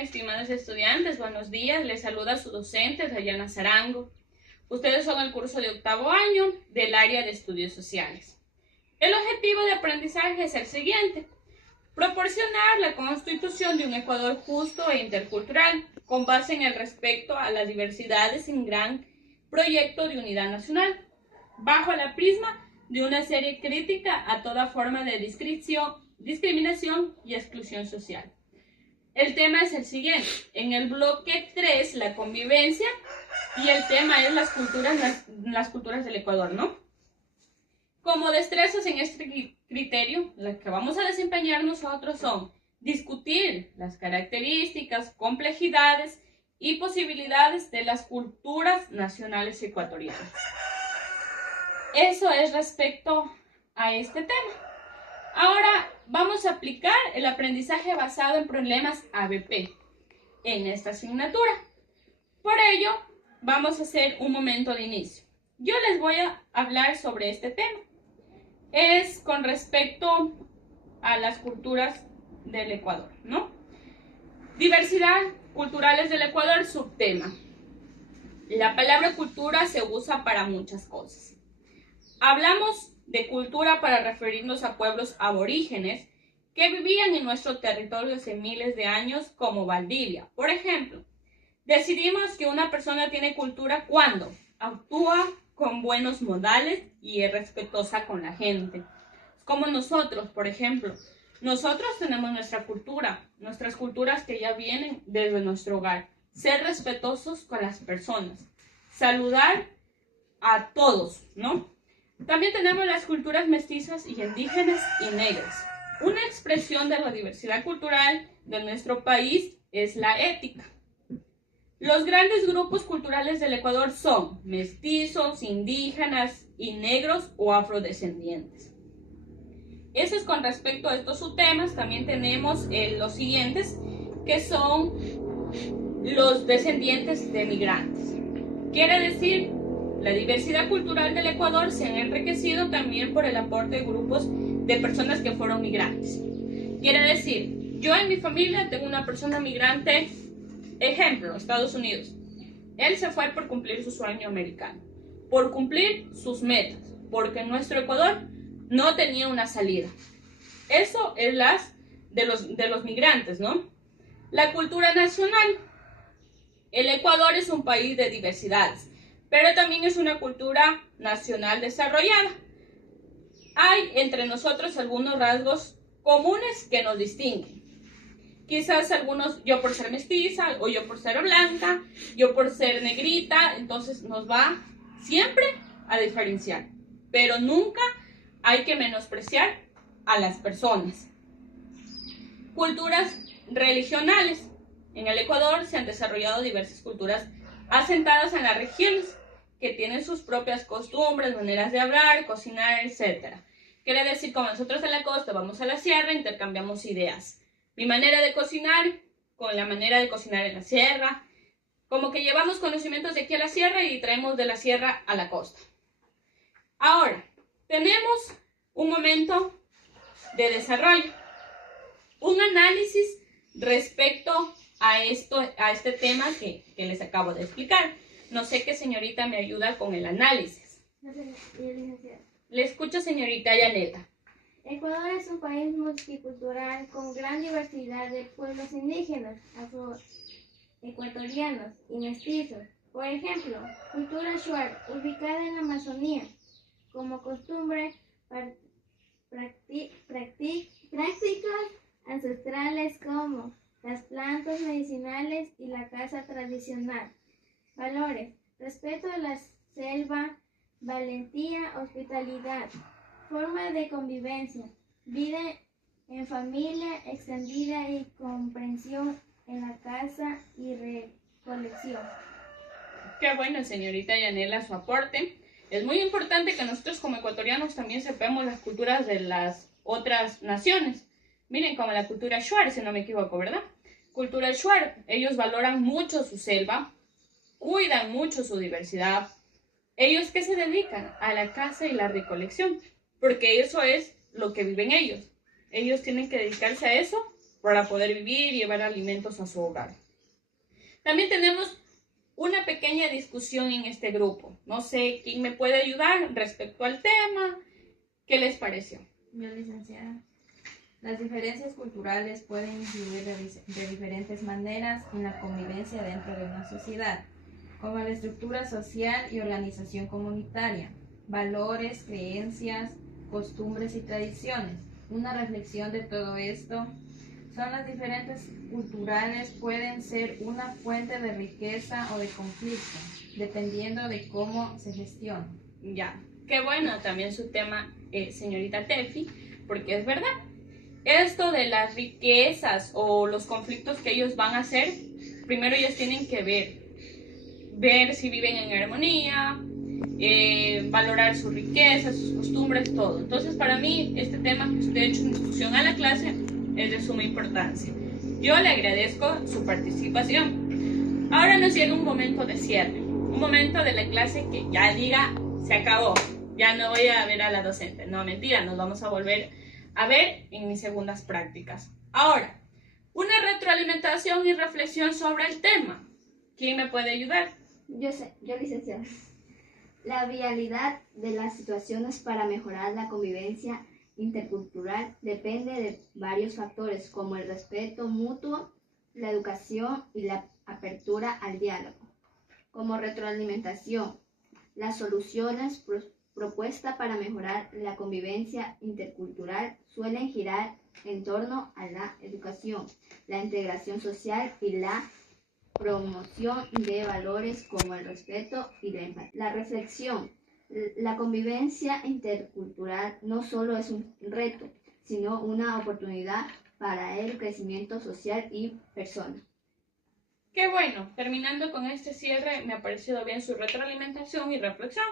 estimados estudiantes? Buenos días. Les saluda su docente, Dayana Zarango. Ustedes son el curso de octavo año del área de estudios sociales. El objetivo de aprendizaje es el siguiente: proporcionar la constitución de un Ecuador justo e intercultural, con base en el respeto a las diversidades en gran proyecto de unidad nacional, bajo la prisma de una serie crítica a toda forma de discriminación y exclusión social. El tema es el siguiente. En el bloque 3, la convivencia, y el tema es las culturas del Ecuador, ¿no? Como destrezas en este criterio, las que vamos a desempeñar nosotros son discutir las características, complejidades y posibilidades de las culturas nacionales ecuatorianas. Eso es respecto a este tema. Ahora vamos a aplicar el aprendizaje basado en problemas ABP en esta asignatura. Por ello, vamos a hacer un momento de inicio. Yo les voy a hablar sobre este tema. Es con respecto a las culturas del Ecuador, ¿no? Diversidad culturales del Ecuador, subtema. La palabra cultura se usa para muchas cosas. Hablamos de cultura para referirnos a pueblos aborígenes que vivían en nuestro territorio hace miles de años, como Valdivia. Por ejemplo, decidimos que una persona tiene cultura cuando actúa con buenos modales y es respetuosa con la gente. Como nosotros, por ejemplo. Nosotros tenemos nuestra cultura, nuestras culturas que ya vienen desde nuestro hogar. Ser respetuosos con las personas. Saludar a todos, ¿no? También tenemos las culturas mestizas y indígenas y negras. Una expresión de la diversidad cultural de nuestro país es la ética. Los grandes grupos culturales del Ecuador son mestizos, indígenas y negros o afrodescendientes. Eso es con respecto a estos subtemas. También tenemos los siguientes, que son los descendientes de migrantes. Quiere decir, la diversidad cultural del Ecuador se ha enriquecido también por el aporte de grupos de personas que fueron migrantes. Quiere decir, yo en mi familia tengo una persona migrante, ejemplo, Estados Unidos. Él se fue por cumplir su sueño americano, por cumplir sus metas, porque nuestro Ecuador no tenía una salida. Eso es de los migrantes, ¿no? La cultura nacional. El Ecuador es un país de diversidades, pero también es una cultura nacional desarrollada. Hay entre nosotros algunos rasgos comunes que nos distinguen. Quizás algunos, yo por ser mestiza, o yo por ser blanca, yo por ser negrita, entonces nos va siempre a diferenciar. Pero nunca hay que menospreciar a las personas. Culturas religionales. En el Ecuador se han desarrollado diversas culturas asentadas en las regiones, que tienen sus propias costumbres, maneras de hablar, cocinar, etc. Quiere decir, como nosotros en la costa vamos a la sierra, intercambiamos ideas. Mi manera de cocinar con la manera de cocinar en la sierra, como que llevamos conocimientos de aquí a la sierra y traemos de la sierra a la costa. Ahora, tenemos un momento de desarrollo, un análisis respecto a este tema que les acabo de explicar. No sé qué señorita me ayuda con el análisis. Le escucho, señorita Yanela. Ecuador es un país multicultural con gran diversidad de pueblos indígenas, afroecuatorianos y mestizos. Por ejemplo, cultura shuar, ubicada en la Amazonía, como costumbre, prácticas ancestrales como las plantas medicinales y la caza tradicional. Valores: respeto a la selva, valentía, hospitalidad, forma de convivencia, vida en familia extendida y comprensión en la casa y recolección. Qué bueno, señorita Yanela, su aporte. Es muy importante que nosotros como ecuatorianos también sepamos las culturas de las otras naciones. Miren, como la cultura shuar, si no me equivoco, ¿verdad? Cultura shuar, ellos valoran mucho su selva, cuidan mucho su diversidad. ¿Ellos qué se dedican? A la caza y la recolección, porque eso es lo que viven ellos. Ellos tienen que dedicarse a eso para poder vivir y llevar alimentos a su hogar. También tenemos una pequeña discusión en este grupo. No sé quién me puede ayudar respecto al tema. ¿Qué les pareció? Yo, licenciada. Las diferencias culturales pueden influir de diferentes maneras en la convivencia dentro de una sociedad, como la estructura social y organización comunitaria, valores, creencias, costumbres y tradiciones. Una reflexión de todo esto son las diferentes culturales pueden ser una fuente de riqueza o de conflicto, dependiendo de cómo se gestiona. Ya, qué bueno también su tema, señorita Tefi, porque es verdad. Esto de las riquezas o los conflictos que ellos van a hacer, primero ellos tienen que ver si viven en armonía, valorar sus riquezas, sus costumbres, todo. Entonces, para mí, este tema que usted ha hecho en discusión a la clase es de suma importancia. Yo le agradezco su participación. Ahora nos llega un momento de cierre, un momento de la clase que ya diga, se acabó, ya no voy a ver a la docente. No, mentira, nos vamos a volver a ver en mis segundas prácticas. Ahora, una retroalimentación y reflexión sobre el tema. ¿Quién me puede ayudar? Yo licenciada. La vialidad de las situaciones para mejorar la convivencia intercultural depende de varios factores como el respeto mutuo, la educación y la apertura al diálogo. Como retroalimentación, las soluciones propuestas para mejorar la convivencia intercultural suelen girar en torno a la educación, la integración social y la promoción de valores como el respeto y la empatía. La reflexión. La convivencia intercultural no solo es un reto, sino una oportunidad para el crecimiento social y personal. Qué bueno, terminando con este cierre, me ha parecido bien su retroalimentación y reflexión,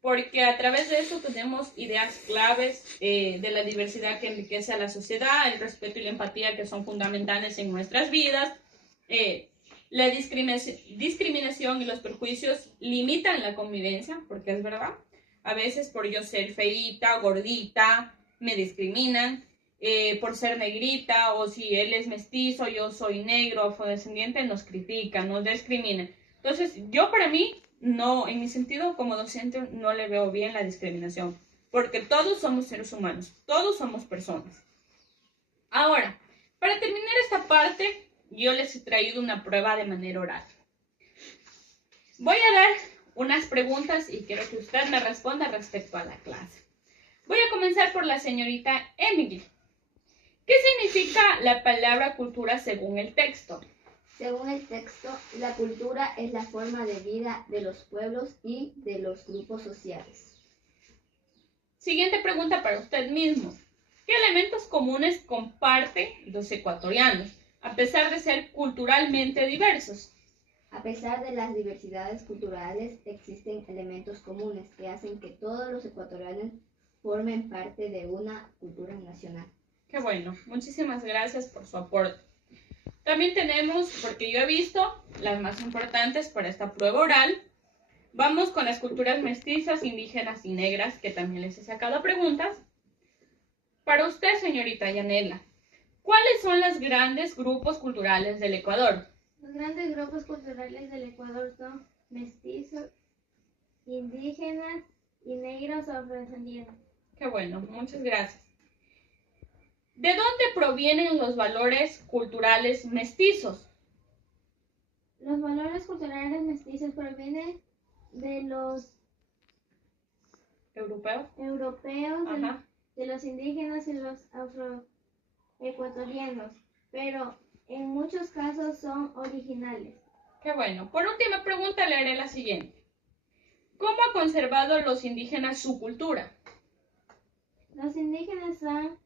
porque a través de eso tenemos ideas claves de la diversidad que enriquece a la sociedad, el respeto y la empatía que son fundamentales en nuestras vidas. La discriminación y los perjuicios limitan la convivencia, porque es verdad. A veces por yo ser feíta, gordita, me discriminan. Por ser negrita, o si él es mestizo, yo soy negro, afrodescendiente, nos critican, nos discriminan. Entonces, yo para mí, no, en mi sentido como docente, no le veo bien la discriminación, porque todos somos seres humanos, todos somos personas. Ahora, para terminar esta parte, yo les he traído una prueba de manera oral. Voy a dar unas preguntas y quiero que usted me responda respecto a la clase. Voy a comenzar por la señorita Emily. ¿Qué significa la palabra cultura según el texto? Según el texto, la cultura es la forma de vida de los pueblos y de los grupos sociales. Siguiente pregunta para usted mismo. ¿Qué elementos comunes comparten los ecuatorianos, a pesar de ser culturalmente diversos? A pesar de las diversidades culturales, existen elementos comunes que hacen que todos los ecuatorianos formen parte de una cultura nacional. Qué bueno, muchísimas gracias por su aporte. También tenemos, porque yo he visto las más importantes para esta prueba oral, vamos con las culturas mestizas, indígenas y negras, que también les he sacado preguntas. Para usted, señorita Yanela, ¿cuáles son los grandes grupos culturales del Ecuador? Los grandes grupos culturales del Ecuador son mestizos, indígenas y negros o afrodescendientes. Qué bueno, muchas gracias. ¿De dónde provienen los valores culturales mestizos? Los valores culturales mestizos provienen de los ¿Europeos? De los indígenas y los afroecuatorianos, pero en muchos casos son originales. Qué bueno. Por última pregunta le haré la siguiente. ¿Cómo han conservado los indígenas su cultura? Los indígenas han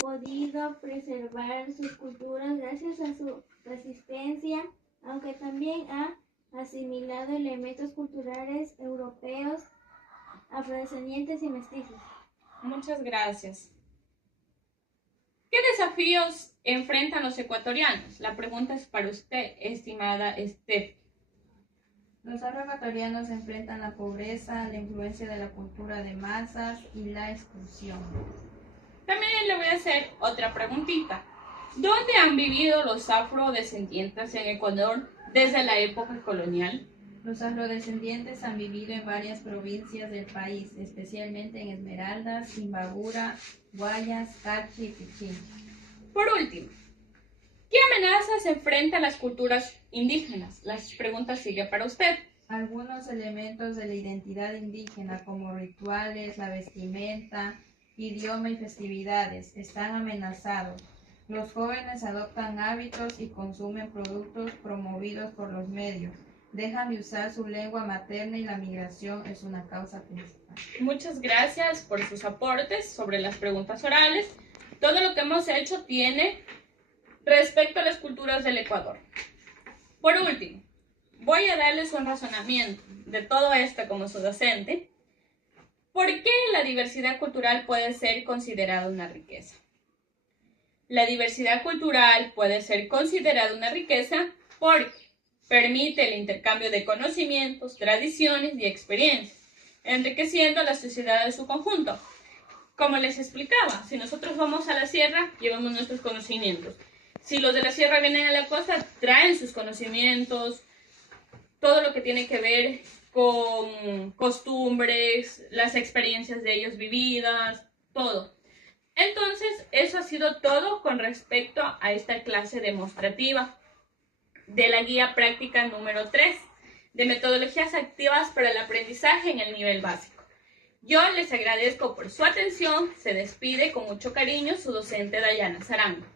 podido preservar sus culturas gracias a su resistencia, aunque también ha asimilado elementos culturales europeos, afrodescendientes y mestizos. Muchas gracias. ¿Qué desafíos enfrentan los ecuatorianos? La pregunta es para usted, estimada Steph. Los afroecuatorianos enfrentan la pobreza, la influencia de la cultura de masas y la exclusión. También le voy a hacer otra preguntita. ¿Dónde han vivido los afrodescendientes en Ecuador desde la época colonial? Los afrodescendientes han vivido en varias provincias del país, especialmente en Esmeraldas, Imbabura, Guayas, Carchi y Pichincha. Por último, ¿qué amenazas enfrentan las culturas indígenas? Las preguntas sigue para usted. Algunos elementos de la identidad indígena, como rituales, la vestimenta, idioma y festividades, están amenazados. Los jóvenes adoptan hábitos y consumen productos promovidos por los medios. Dejan de usar su lengua materna y la migración es una causa principal. Muchas gracias por sus aportes sobre las preguntas orales. Todo lo que hemos hecho tiene respecto a las culturas del Ecuador. Por último, voy a darles un razonamiento de todo esto como su docente. ¿Por qué la diversidad cultural puede ser considerada una riqueza? La diversidad cultural puede ser considerada una riqueza porque permite el intercambio de conocimientos, tradiciones y experiencias, enriqueciendo a la sociedad en su conjunto. Como les explicaba, si nosotros vamos a la sierra, llevamos nuestros conocimientos. Si los de la sierra vienen a la costa, traen sus conocimientos, todo lo que tiene que ver con costumbres, las experiencias de ellos vividas, todo. Entonces, eso ha sido todo con respecto a esta clase demostrativa de la guía práctica número 3 de metodologías activas para el aprendizaje en el nivel básico. Yo les agradezco por su atención. Se despide con mucho cariño su docente Dayana Sarango.